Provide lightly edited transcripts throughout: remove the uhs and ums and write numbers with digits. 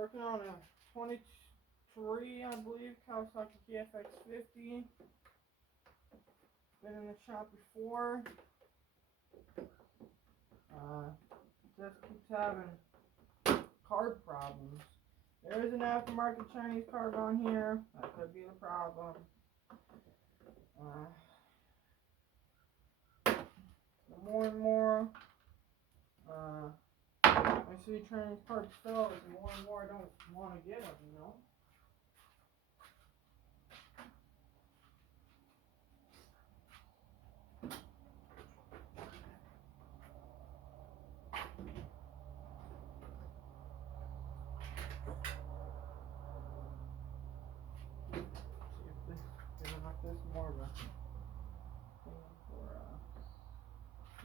working on a 23, I believe, Kawasaki KFX50. Been in the shop before. Just keeps having card problems. There is an aftermarket Chinese card on here. That could be the problem. The more and more I see Chinese cards sell, the more and more I don't want to get them, you know? See if this more of a thing for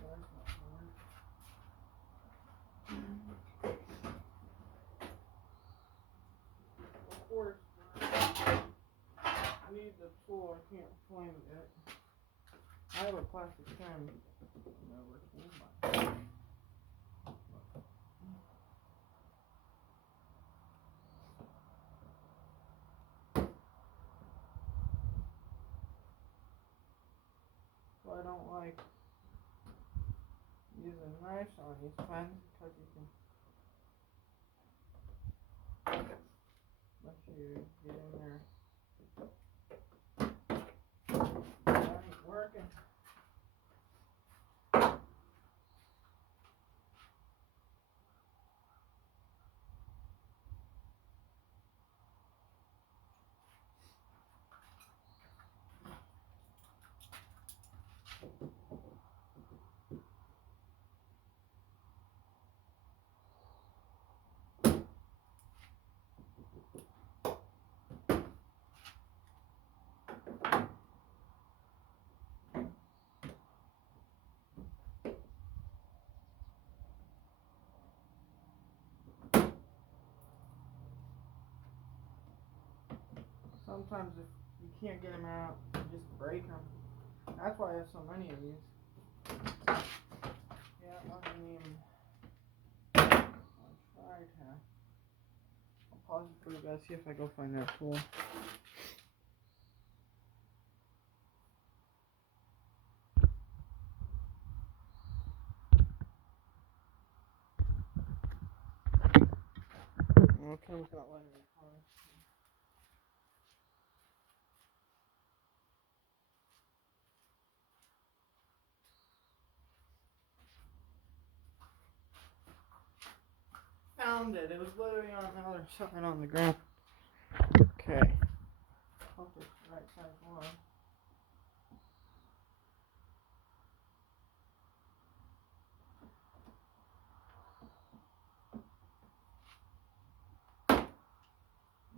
where's my board? Of course, I need the tool. I can't find it. I have a plastic pen. Never came by. So I don't like using knives on these pens because you can let you get in there. That ain't working. Sometimes if you can't get them out, you just break them. That's why I have so many of these. Yeah, I mean, I'll try to. I'll pause it for you guys, see if I go find that tool. Okay, it's not letting me pause. Found it. It was literally on the other side on the ground. Okay. Hope it's the right size one.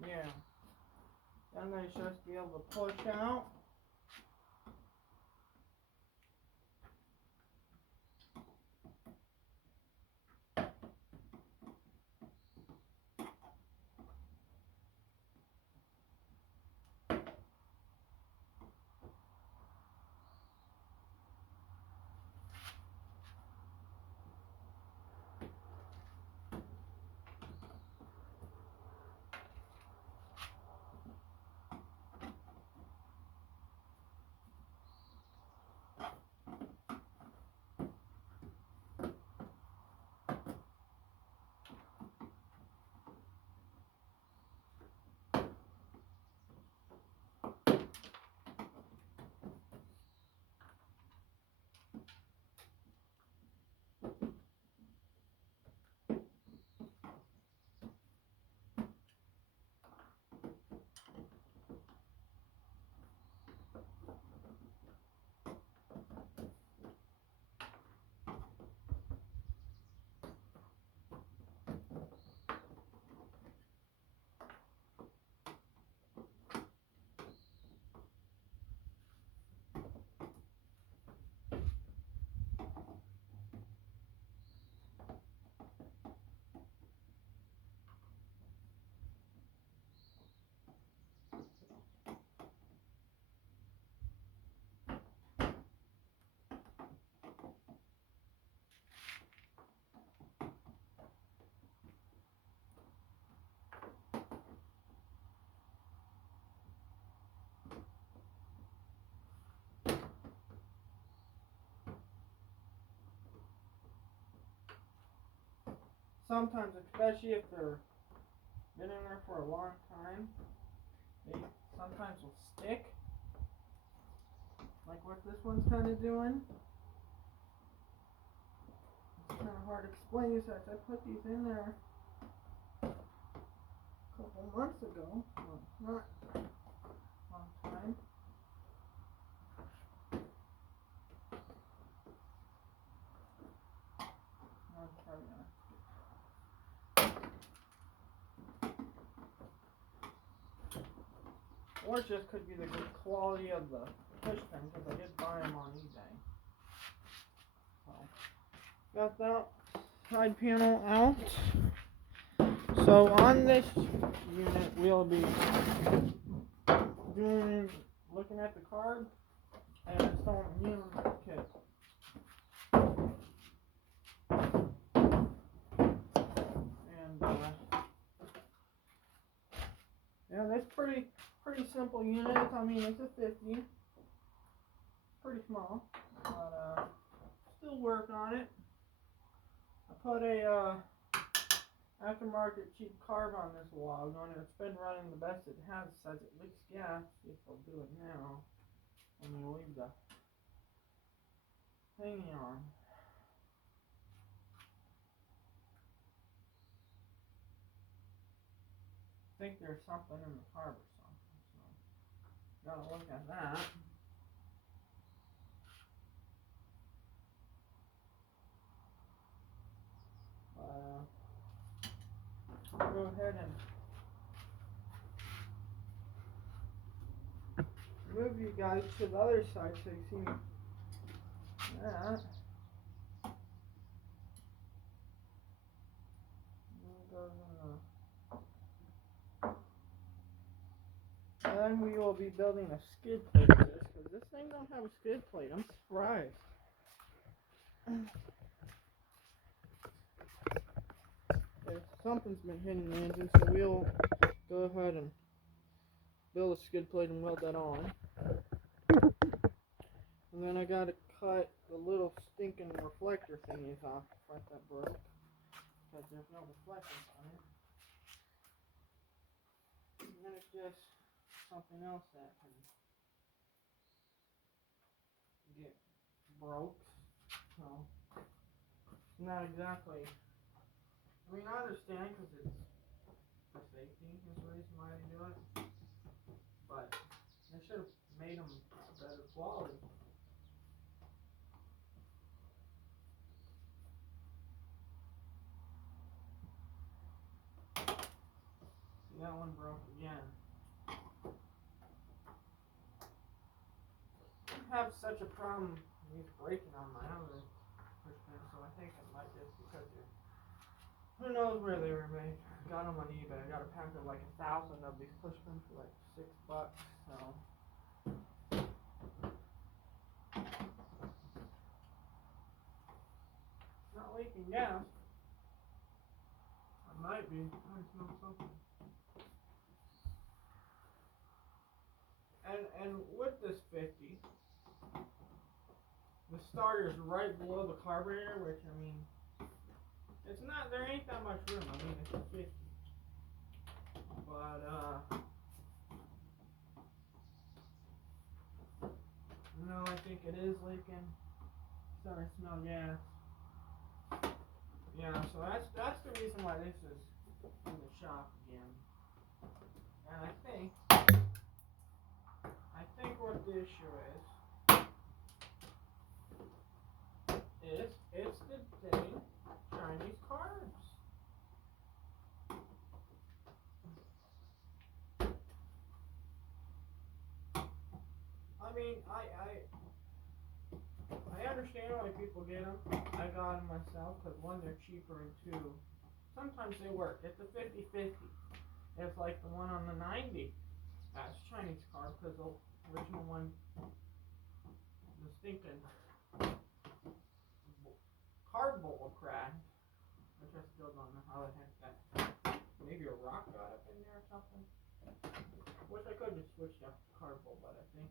Yeah. Then they should just be able to push out. sometimes, especially if they're been in there for a long time, they sometimes will stick. Like what this one's kind of doing. It's kind of hard to explain this. I put these in there a couple months ago. Well, not a long time. I'm probably gonna. Or it just could be the good quality of the push pin, because I did buy them on eBay. So, got that side panel out. So on this unit, we'll be looking at the card and installing the unit kit. And yeah, that's pretty simple unit. I mean, it's a 50, pretty small, but still work on it. I put a aftermarket cheap carb on this log on it. It's been running the best it has since it leaks gas. See if they'll do it now. And you leave the thingy on. I think there's something in the carb or something, so gotta look at that. I'll go ahead and move you guys to the other side so you see that. Goes in the... Then we will be building a skid plate for this, because this thing don't have a skid plate. I'm surprised. Something's been hitting the engine, so we'll go ahead and build a skid plate and weld that on. And then I gotta cut the little stinking reflector thingies off right that broke, because there's no reflectors on it. And then it's just something else that can get broke. So it's not exactly. I mean, I understand because it's for safety is the reason why they do it, but they should have made them better quality. See, that one broke again. I have such a problem with these breaking on my other push pin, so I think it might just because they're, who knows where they were made. Got them on eBay. I got a pack of like 1,000 of these push pins for like $6. So not leaking gas. I might be. I smell something. And with this 50, the starter's right below the carburetor, which I mean, it's not. There ain't that much room. I mean, it's a 50, but no, I think it is leaking. Starting to smell gas. Yeah, so that's the reason why this is in the shop again. And I think what the issue is it's the dang Chinese carbs. I mean, I understand why people get them. I got them myself because one, they're cheaper, and two, sometimes they work. It's a 50-50. It's like the one on the 90. That's Chinese carb because the original one, the stinking carb bowl cracked, which I still don't know how the heck that. Maybe a rock got up in there or something. Wish I could have switched up the carb bowl, but I think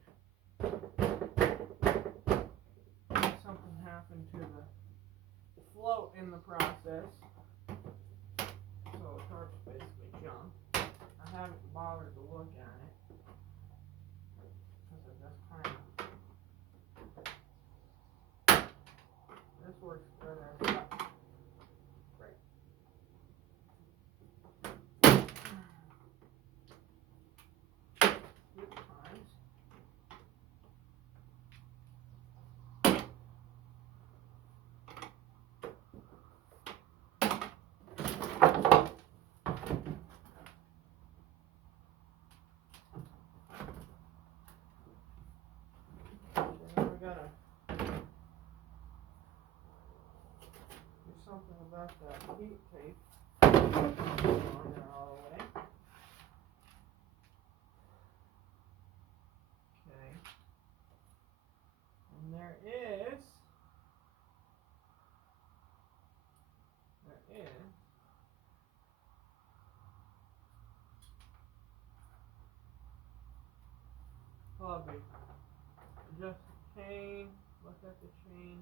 something happened to the float in the process. this works good as well. Great. Good times. So now we gotta do something about that heat tape. On there all the way. Okay. And there is probably just the chain. Look at the chain.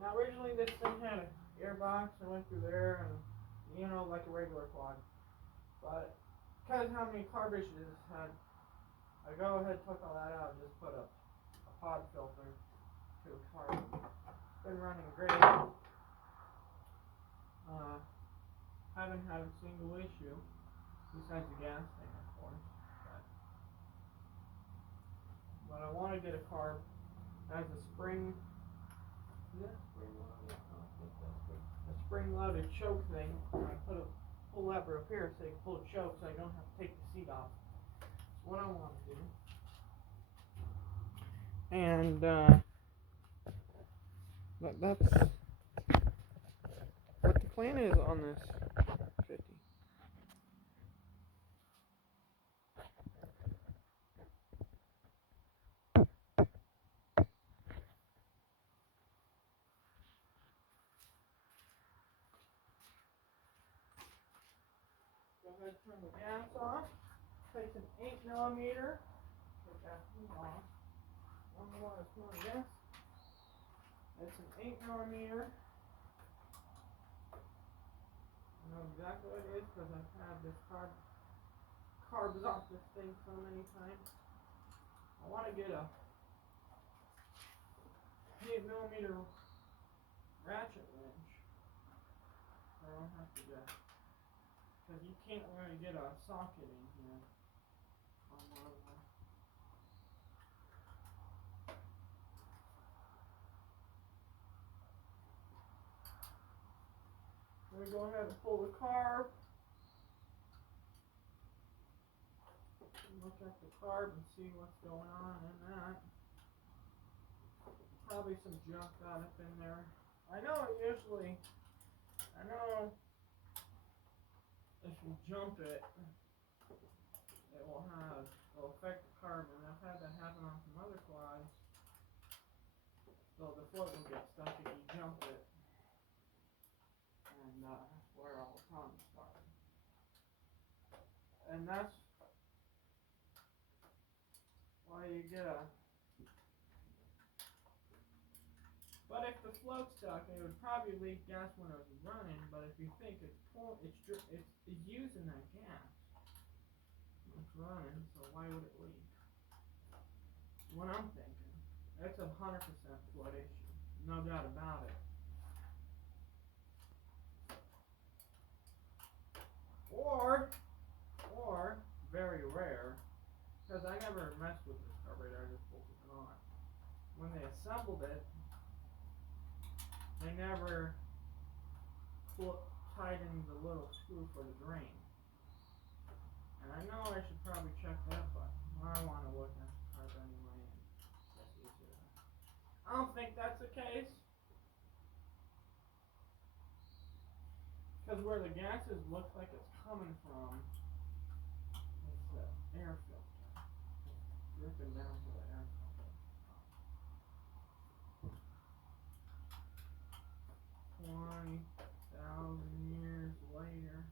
Now originally this thing had an airbox. I went through there and like a regular quad. But because how many carburetors it had, I go ahead and took all that out and just put a pod filter to a carb. It's been running great. Haven't had a single issue besides the gas thing, of course. But I want to get a carb that has a spring. Is that spring loaded? I don't think that's good. A spring loaded choke thing. I put a pull lever up here so you can pull a choke so I don't have to take the seat off. That's what I want to do. And that's what the plan is on this 50. Go ahead and turn the gas off. Takes an 8mm. Take that off. One more gas. It's an 8mm. I know exactly what it is because I've had this carbs off this thing so many times. I want to get a 8mm ratchet wrench. I don't have to get, because you can't really get a socket in here on one of them. Let me go ahead and pull the carb. Look at the carb and see what's going on in that. Probably some junk got up in there. I know if you jump it, it will affect the carb, and I've had that happen on some other quads. So the float will get stuck if you jump it, and that's where all the problems start. And that's why you get a. But if the float's stuck, it would probably leak gas when it was running. But if you think it's using that gas, it's running, so why would it leak? What I'm thinking, it's 100% float issue, no doubt about it. Or very rare, because I never messed with this carburetor. I just bolted it on. When they assembled it, they never tightened the little screw for the drain. And I know I should probably check that, but I want to look at the carb anyway. I don't think that's the case. Because where the gases looks like it's coming from is the air filter. It's dripping down to the air filter. 20,000 years later.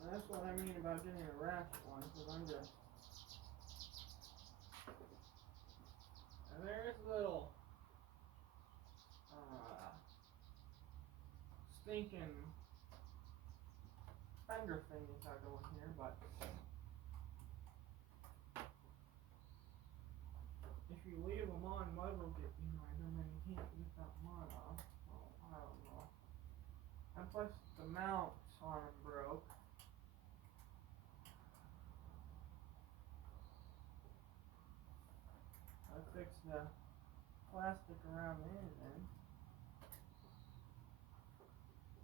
And that's what I mean about getting a ratchet one, because little stinking fender thingies I go in here, but if you leave them on, mud will get behind them and you can't get that mud off. So, I don't know. And plus, the mounts on them broke. I fixed the plastic around the engine.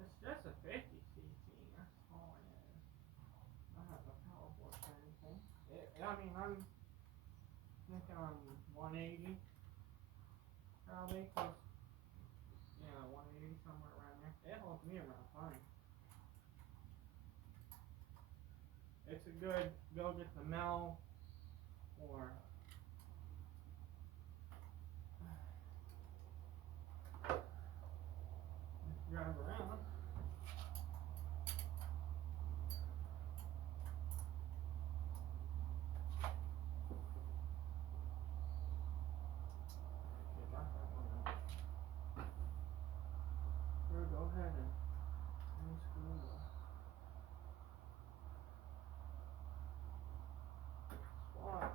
It's just a 50cc. That's all it is. I don't have a power force or anything. I'm thinking I'm 180 probably, cause yeah, 180 somewhere around there. It holds me around fine. It's a good go get the Mel or drive around. Sure, go ahead and unscrew the slide.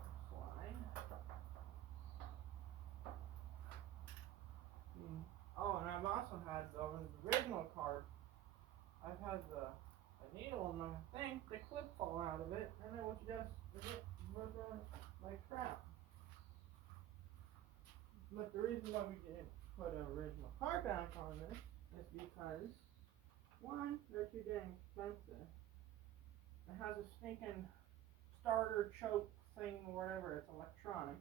Oh, and I've also had the original card. I've had the needle and the thing, the clip fall out of it, and it was like crap. But the reason why we didn't put an original card back on this is because, one, they're too dang expensive. It has a stinking starter choke thing or whatever, it's electronic.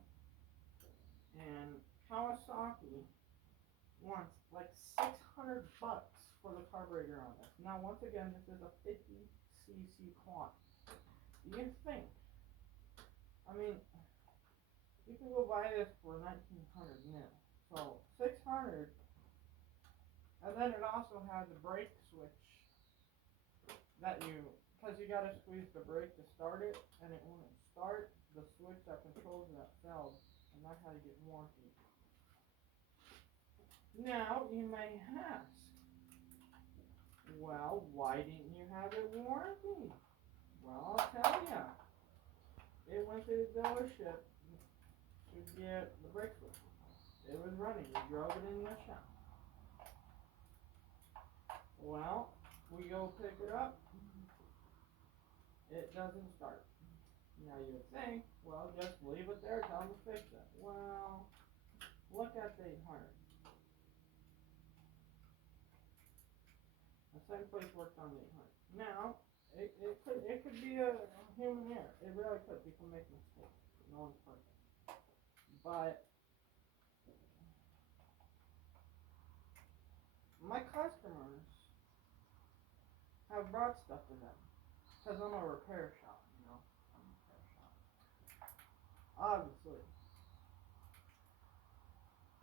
And Kawasaki wants like $600 for the carburetor on this. Now, once again, this is a 50cc quad. Do you think? I mean, you can go buy this for 1,900 new. So 600, and then it also has a brake switch that because you gotta squeeze the brake to start it, and it won't start. The switch that controls that failed, and that had to get warranty. Now, you may ask, well, why didn't you have it warranty? Well, I'll tell you. It went to the dealership to get the brake switch. It was running. We drove it in the shop. Well, we go pick it up. It doesn't start. Now you would think, well, just leave it there, tell them to fix it. Well, look at the 800. The same place worked on the 800. Now, it could be a human error. It really could. People make mistakes. No one's perfect. But my customers have brought stuff to them. Because I'm a repair shop, I'm a repair shop. Obviously.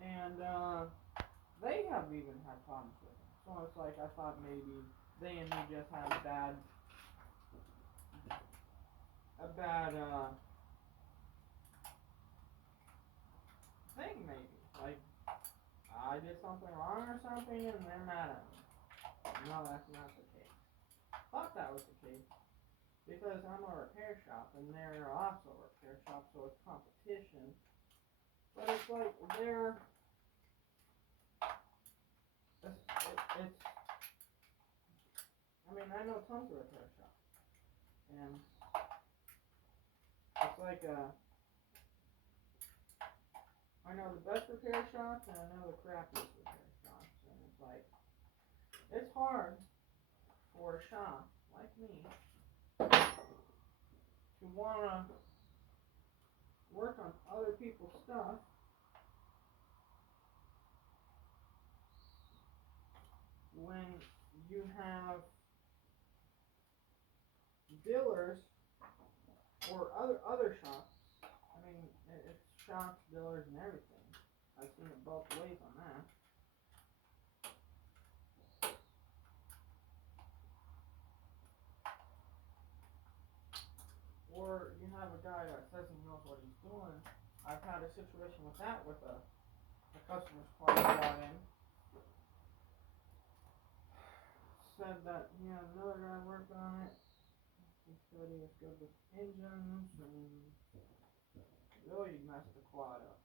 And they have even had problems with it. So it's like I thought maybe they and me just had a bad thing maybe. Like I did something wrong or something and they're mad at me. No, that's not the case. Thought that was the case. Because I'm a repair shop and they're also a repair shop, so it's competition. But it's like I know tons of repair shops. And it's like I know the best repair shops and I know the crappiest repair shops. And it's like, it's hard for a shop like me to want to work on other people's stuff when you have dealers or other shops. I mean, it's shops, dealers, and everything. I've seen it both ways on that. Or you have a guy that says he knows what he's doing. I've had a situation with that with a the customer's quad brought in. Said that he had another guy working on it. He said he was good with engines and really messed the quad up.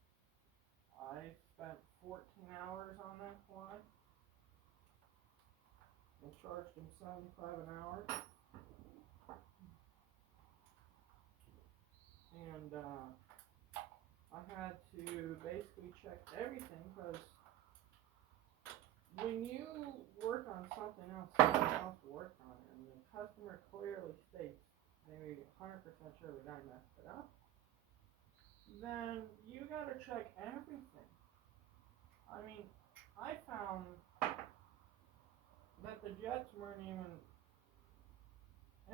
I spent 14 hours on that quad and charged him $75 an hour. And I had to basically check everything because when you work on something else, someone else worked on it, and the customer clearly states maybe 100% sure the guy messed it up, then you gotta check everything. I mean, I found that the jets weren't even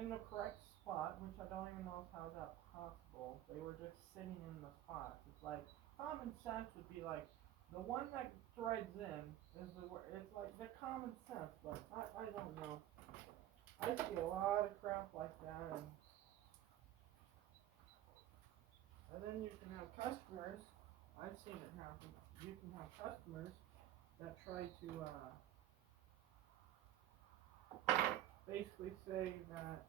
in the correct spot, which I don't even know how that possible. They were just sitting in the spots. It's like common sense would be like the one that threads in is the word. It's like the common sense, but I don't know. I see a lot of crap like that, and then you can have customers. I've seen it happen. You can have customers that try to basically say that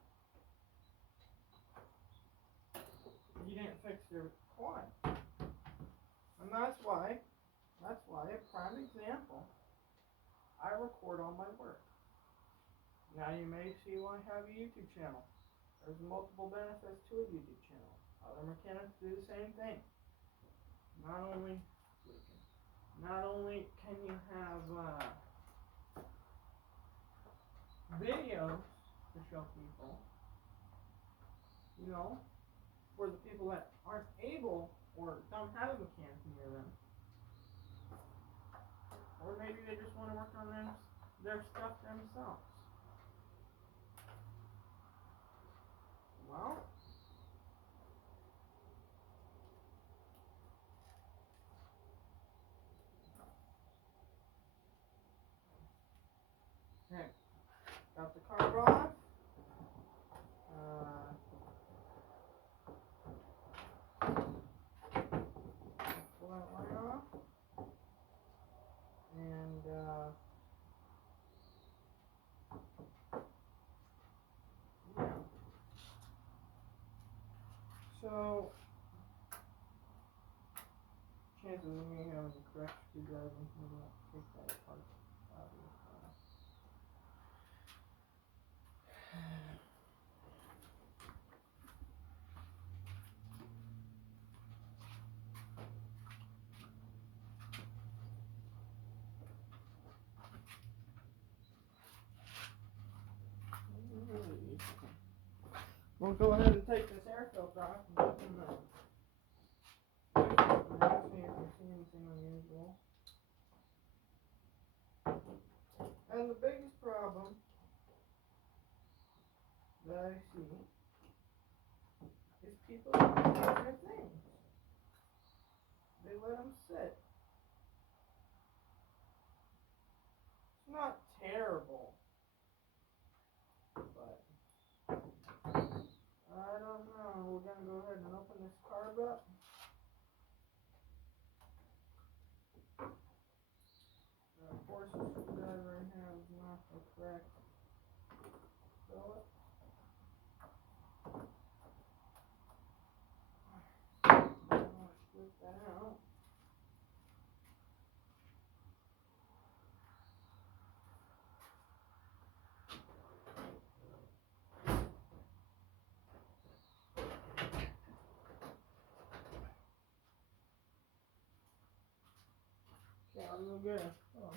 you didn't fix their quad, and that's why a prime example. I record all my work. Now you may see why I have a YouTube channel. There's multiple benefits to a YouTube channel. Other mechanics do the same thing. Not only can you have videos to show people, for the people that aren't able or don't have a mechanic near them, or maybe they just want to work on their stuff themselves. Well, hey, got the carb off. Pull that light off. And yeah. So chances of me having the correct screwdriver, I'm gonna take that apart out of the car. We'll go ahead and take this air filter off and look in the see if we see anything unusual. And the biggest problem that I see is people don't do their things. They let them sit. It's not terrible, but I don't know. We're gonna go ahead and open this carb up. Of course, the screwdriver I have is not the correct fillet. I'm gonna scoop that out. Okay, I'm gonna get it. Oh.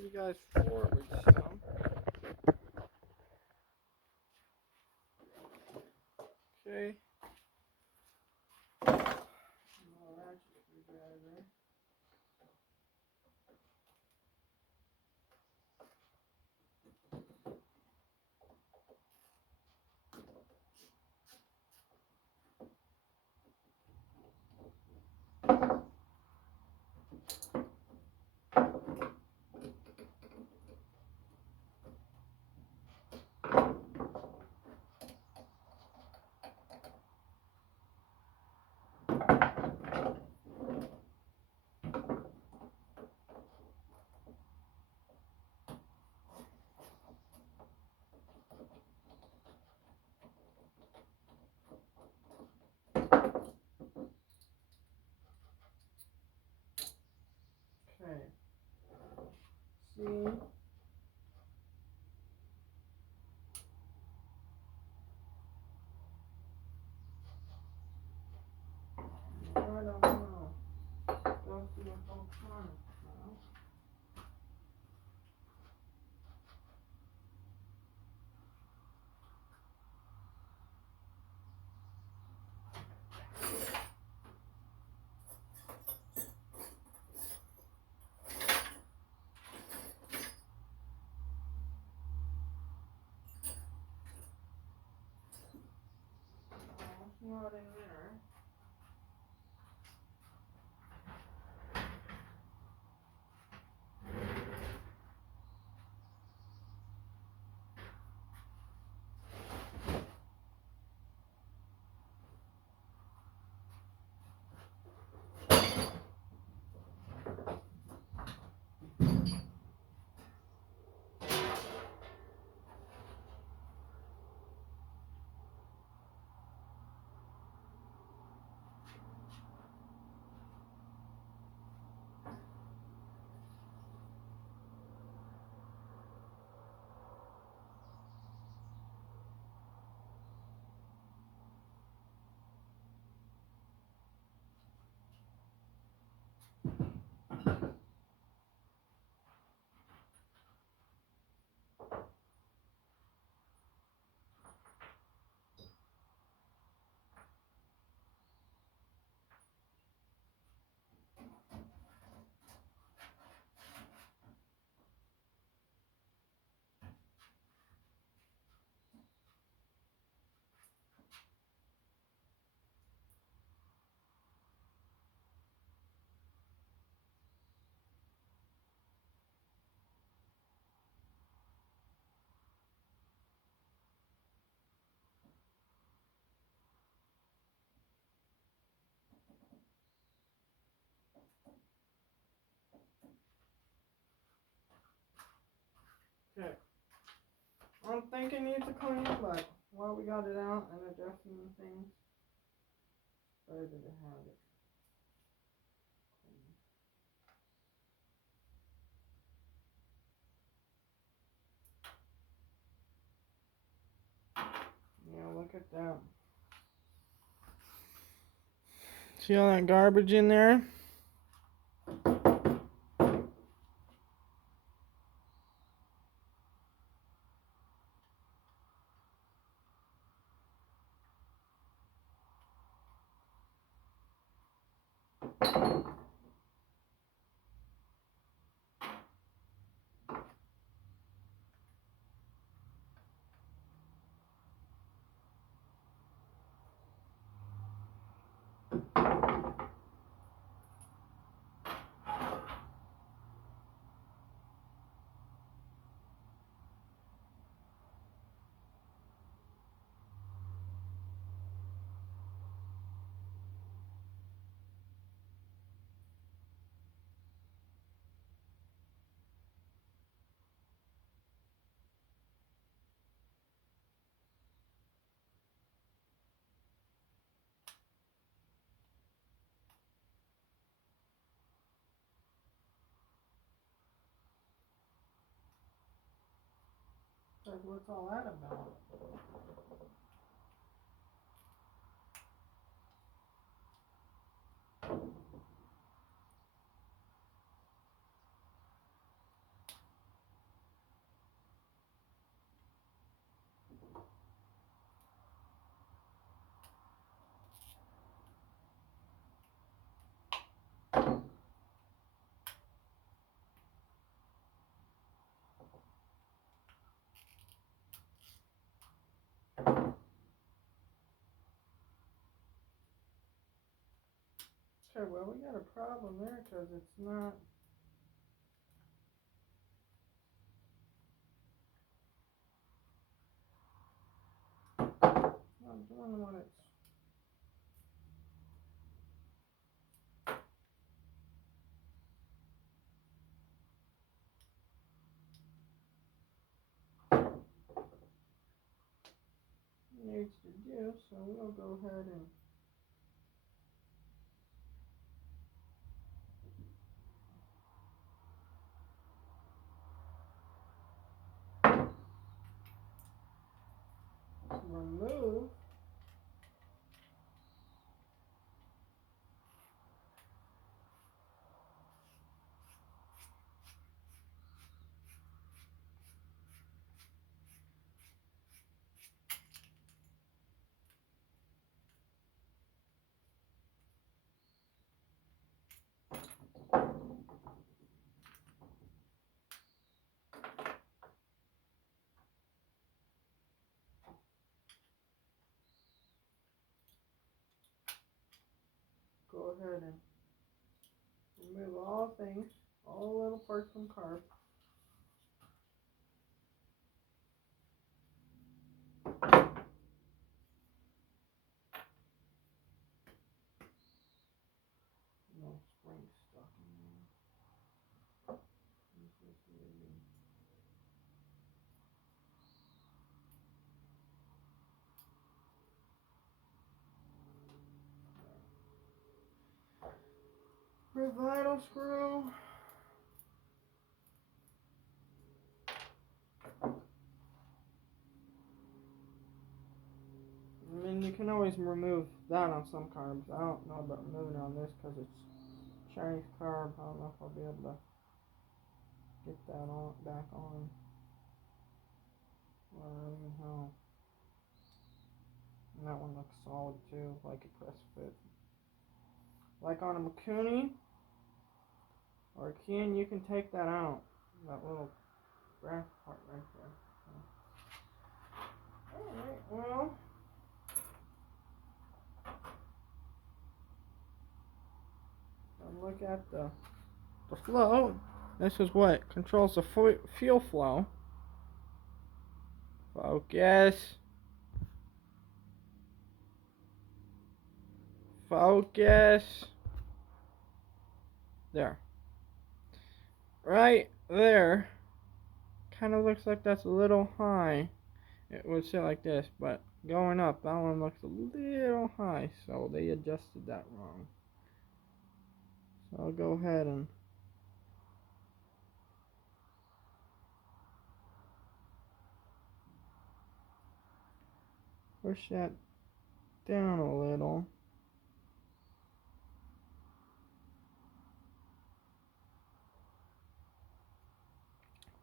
move you guys forward some. Okay. Ratchet screwdriver. Okay. See? I don't know. Don't see what's going on now. It's not in there. Okay. I'm thinking it needs to clean, but while we got it out and adjusting things, better to have it clean. Yeah, look at that. See all that garbage in there? Like, what's all that about? Okay, well, we got a problem there because it's not doing what it needs to do, so we'll go ahead and remove go ahead and remove all things, all little parts from carb. No spring stuck in there. This is maybe vital screw. I mean, you can always remove that on some carbs. I don't know about removing it on this because it's Chinese carb. I don't know if I'll be able to get that on back on. Well, I don't even know. And that one looks solid too, like a press fit. Like on a Makuni or a Kian, you can take that out. That little brass part right there. So. Alright, well. Look at the flow. This is what controls the fuel flow. Focus. Focus. There. Right there. Kind of looks like that's a little high. It would sit like this, but going up, that one looks a little high, so they adjusted that wrong. So I'll go ahead and push that down a little.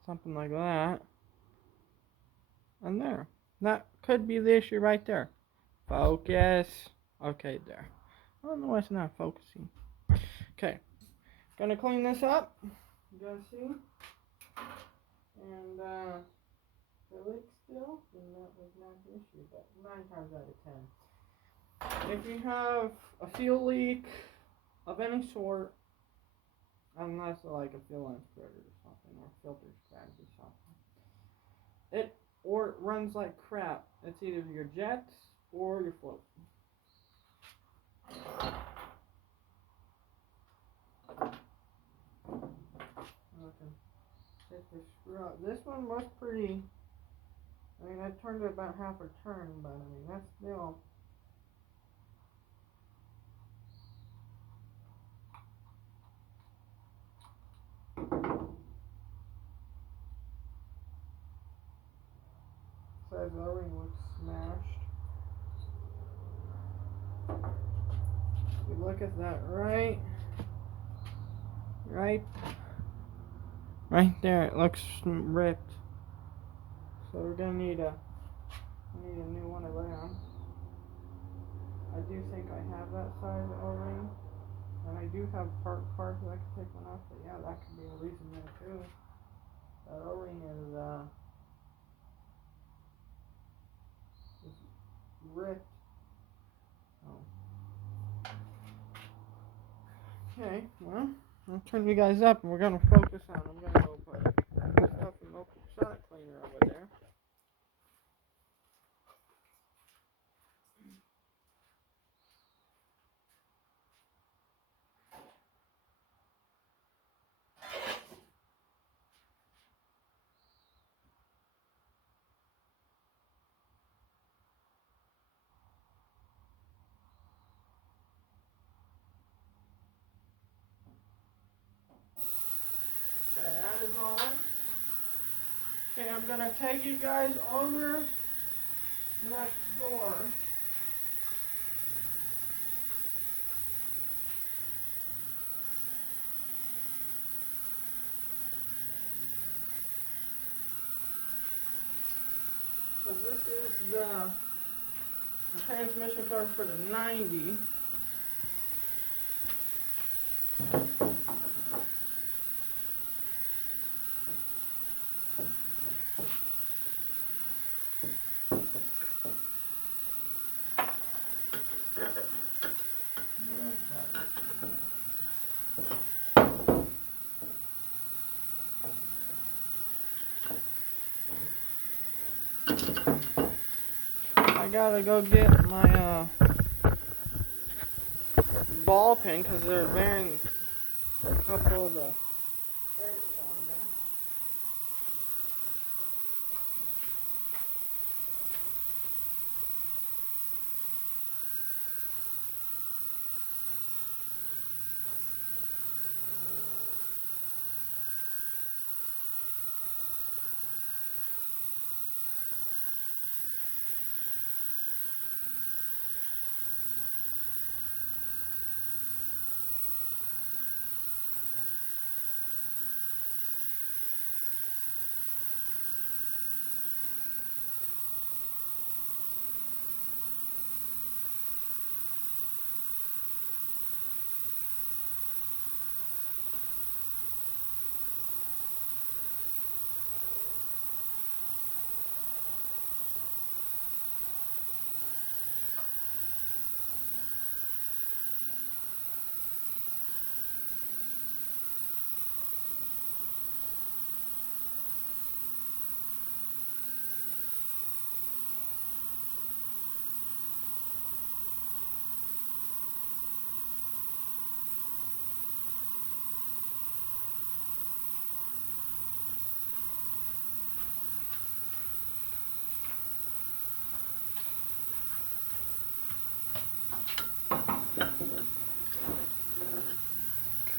Something like that. And there. That could be the issue right there. Focus. Okay, there. I don't know why it's not focusing. Okay. Gonna clean this up. You guys see? And if it leaks still, then that was not the issue, but 9 times out of 10. If you have a fuel leak of any sort, unless like a fuel line spreader or something, or filter cracked or something, or it runs like crap. It's either your jets or your float. Okay. Hit the screw up. This one was pretty. I mean, I turned it about half a turn, but I mean that's still. Says the O-ring looks smashed. If you look at that right there, it looks ripped. So we're gonna need a new one of them. I do think I have that size O-ring, and I do have parts that I can take one off. But yeah, that could be a reason there too. That O-ring is ripped. Oh. Okay, well, I'll turn you guys up and we're going to focus on. I'm going to go put stuff in local shot cleaner over there. Okay, that is on. Okay, I'm going to take you guys over next door. So this is the transmission card for the 90. I gotta go get my ball peen because they're bearing a couple of the bearings on there.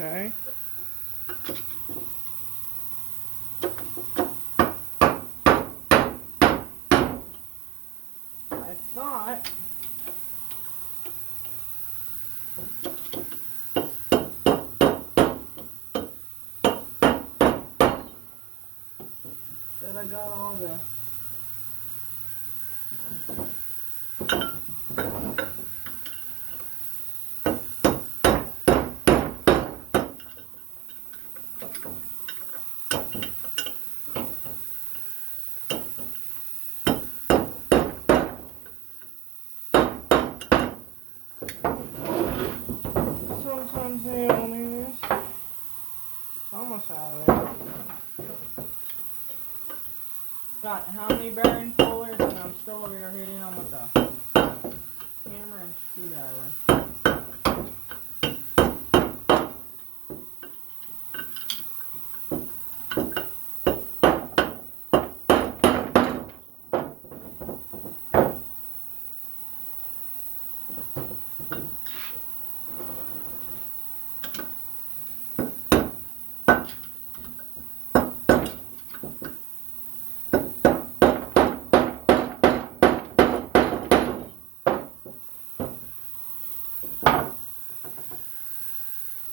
Okay. I thought that I got all the sometimes they only this. It's almost out of there. Got how many bearing pullers and I'm still over here hitting them with the hammer and screwdriver.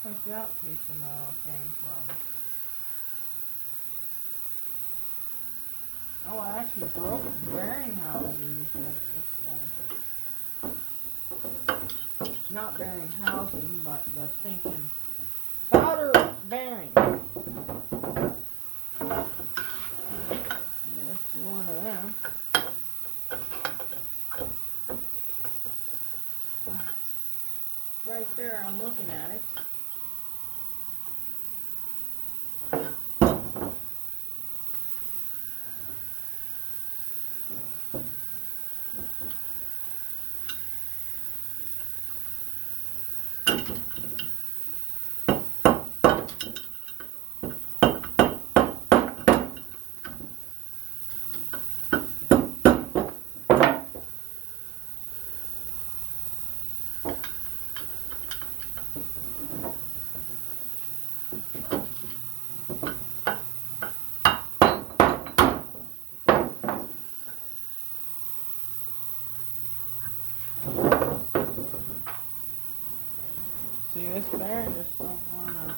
Where's that piece of metal came from? Oh, I actually broke the bearing housing. Not bearing housing, but the stinking powder bearing. Here's one of them. Right there, I'm looking at it. See, this bear just don't wanna.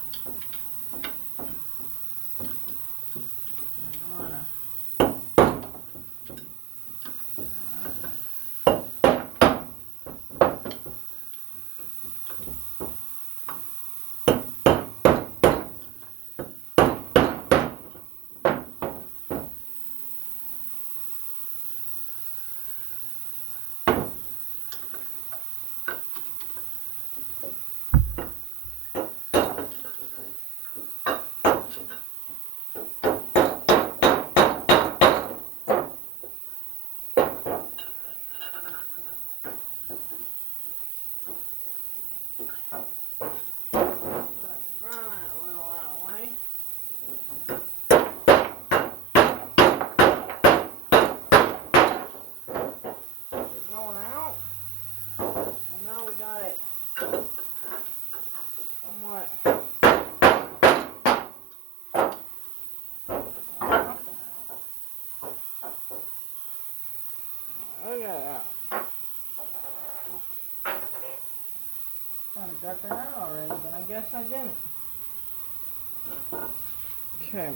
Look at that. Trying to gut that out already, but I guess I didn't. Okay.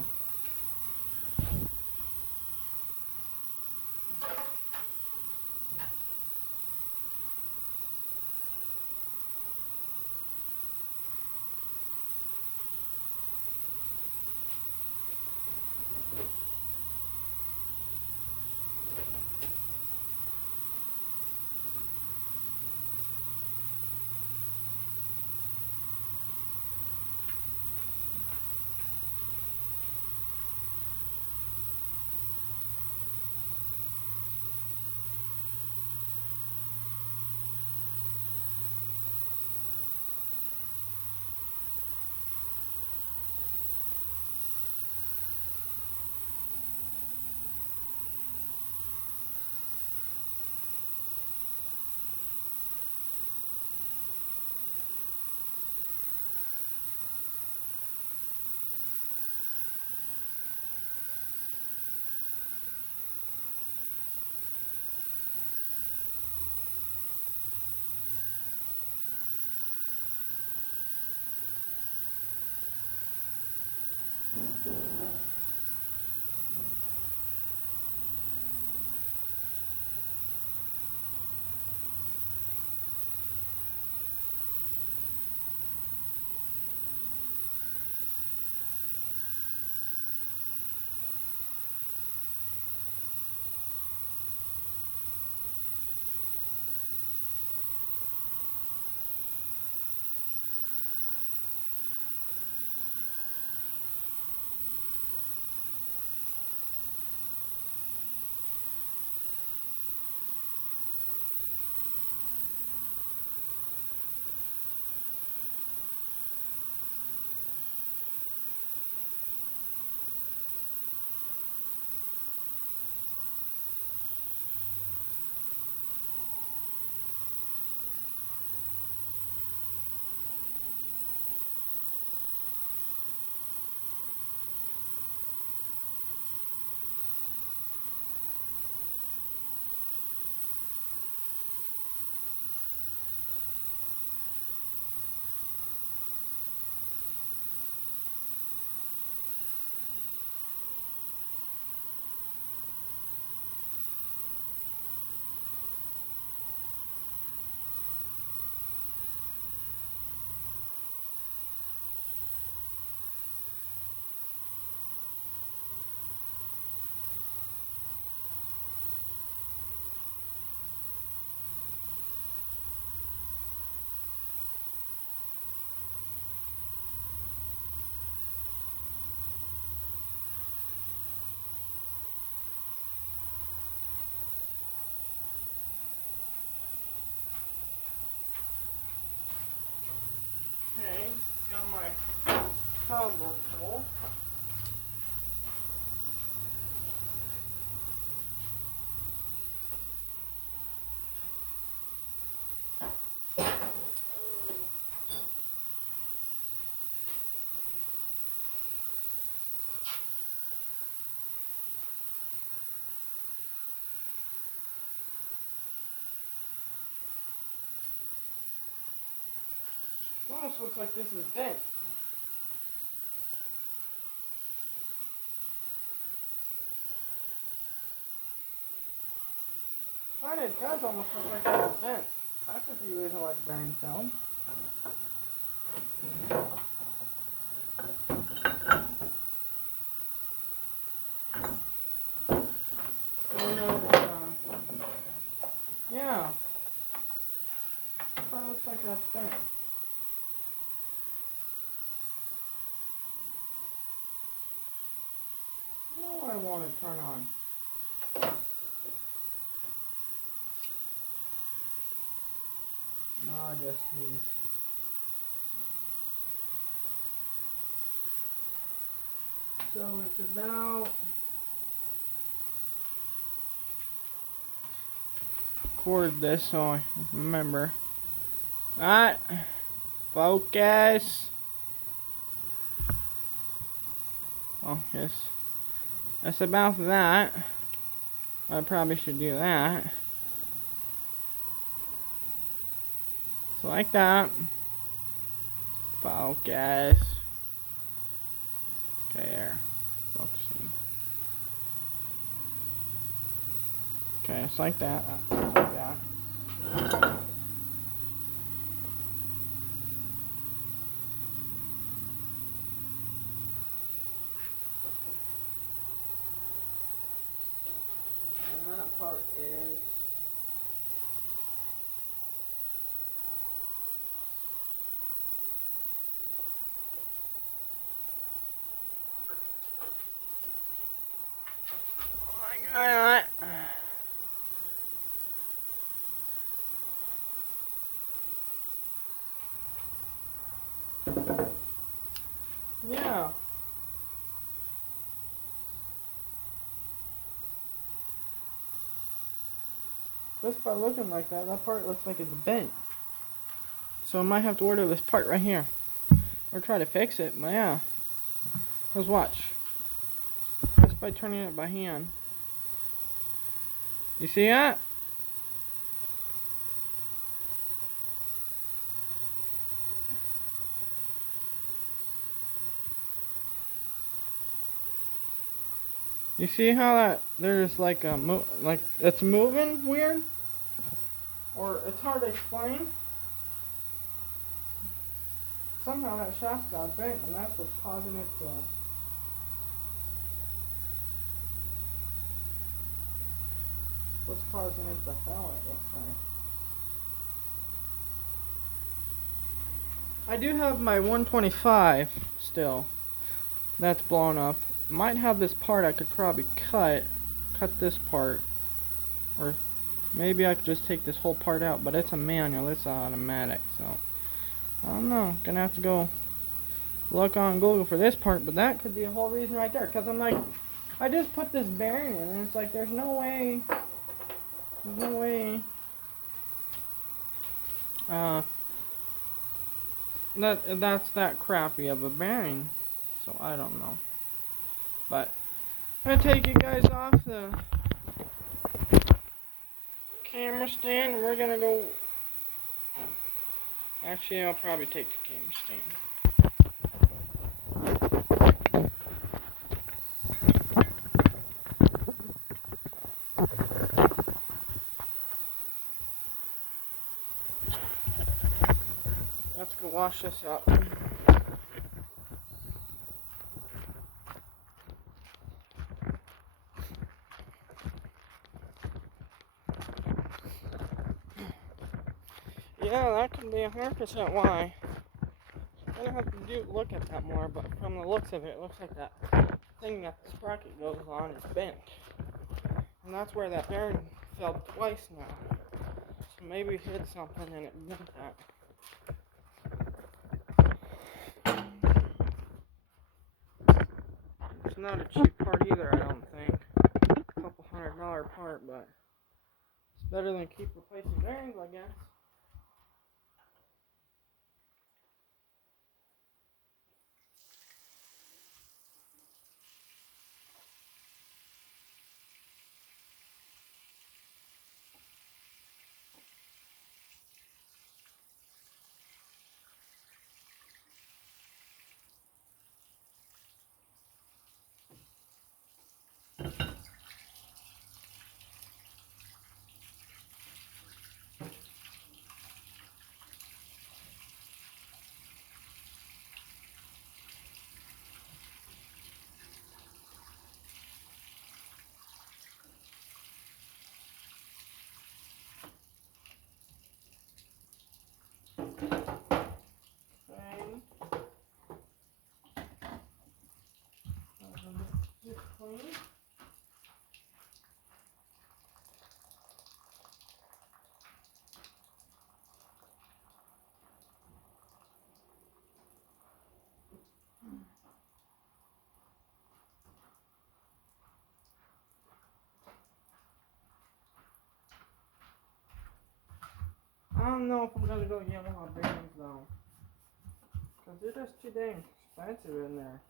almost looks like this is bent. It does almost look like it was bent. That could be the reason why the bearing failed. Yeah. It looks like that's bent. No, I want to turn on. No, I just mean. So it's about. Record this so I remember. Alright. Focus. Oh, yes. That's about that. I probably should do that. So like that. Focus. Okay, there. Focusing. Okay, it's like that. It's like that. And that part is. Like that. Yeah. Just by looking like that, that part looks like it's bent. So I might have to order this part right here. Or try to fix it, but yeah. Let's watch. Just by turning it by hand. You see that? You see how that there's like a like it's moving weird? Or it's hard to explain. Somehow that shaft got bent and that's what's causing it to fail, it looks like. I do have my 125 still. That's blown up. Might have this part I could probably cut this part. Or maybe I could just take this whole part out, but it's a manual, it's automatic, so I don't know. Gonna have to go look on Google for this part, but that could be a whole reason right there. Cause I'm like, I just put this bearing in, and it's like there's no way. That's that crappy of a bearing. So I don't know. But I'm gonna take you guys off the camera stand. We're gonna go. Actually, I'll probably take the camera stand. Let's go wash this up. Yeah, that could be 100% why. I'm gonna have to look at that more, but from the looks of it, it looks like that thing that the sprocket goes on is bent. And that's where that bearing fell twice now. So maybe it hit something and it bent that. It's not a cheap part either, I don't think. A couple $100 part, but it's better than keep replacing bearings, I guess. clean. I don't know if I'm gonna go Yamaha bearings though, cause they're just too dang expensive in there.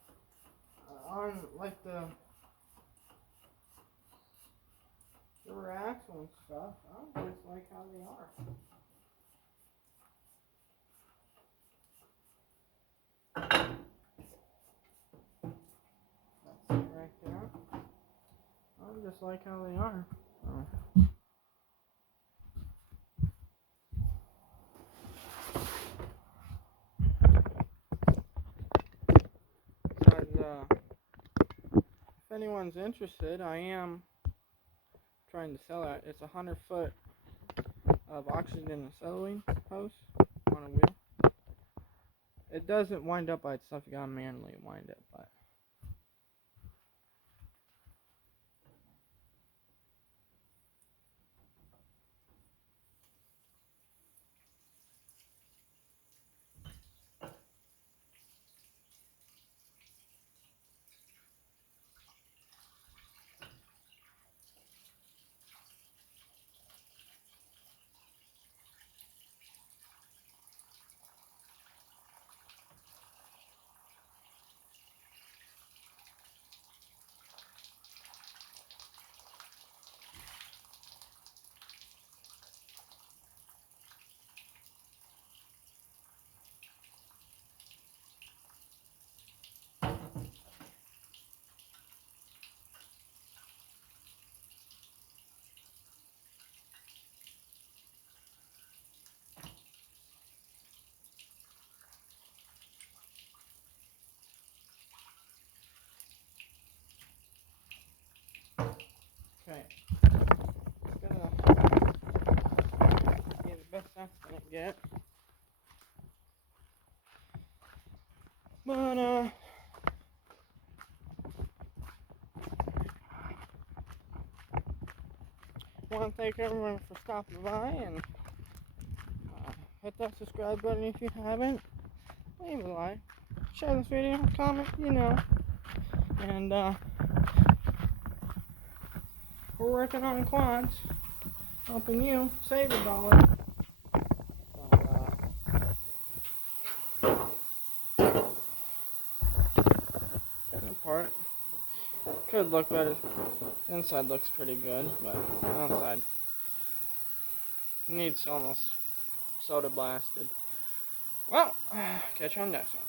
On like the racks and stuff, I just like how they are. That's it right there. I just like how they are. Oh. But if anyone's interested, I am trying to sell it. It's 100 foot of oxygen acetylene hose on a wheel. It doesn't wind up by itself. You gotta manually wind it, but. Okay. Gonna get the best that's gonna get. But want to thank everyone for stopping by and hit that subscribe button if you haven't. Leave a like, share this video, comment, and we're working on quads, helping you save $1. That part could look better. Inside looks pretty good, but outside needs almost soda blasted. Well, catch you on next one.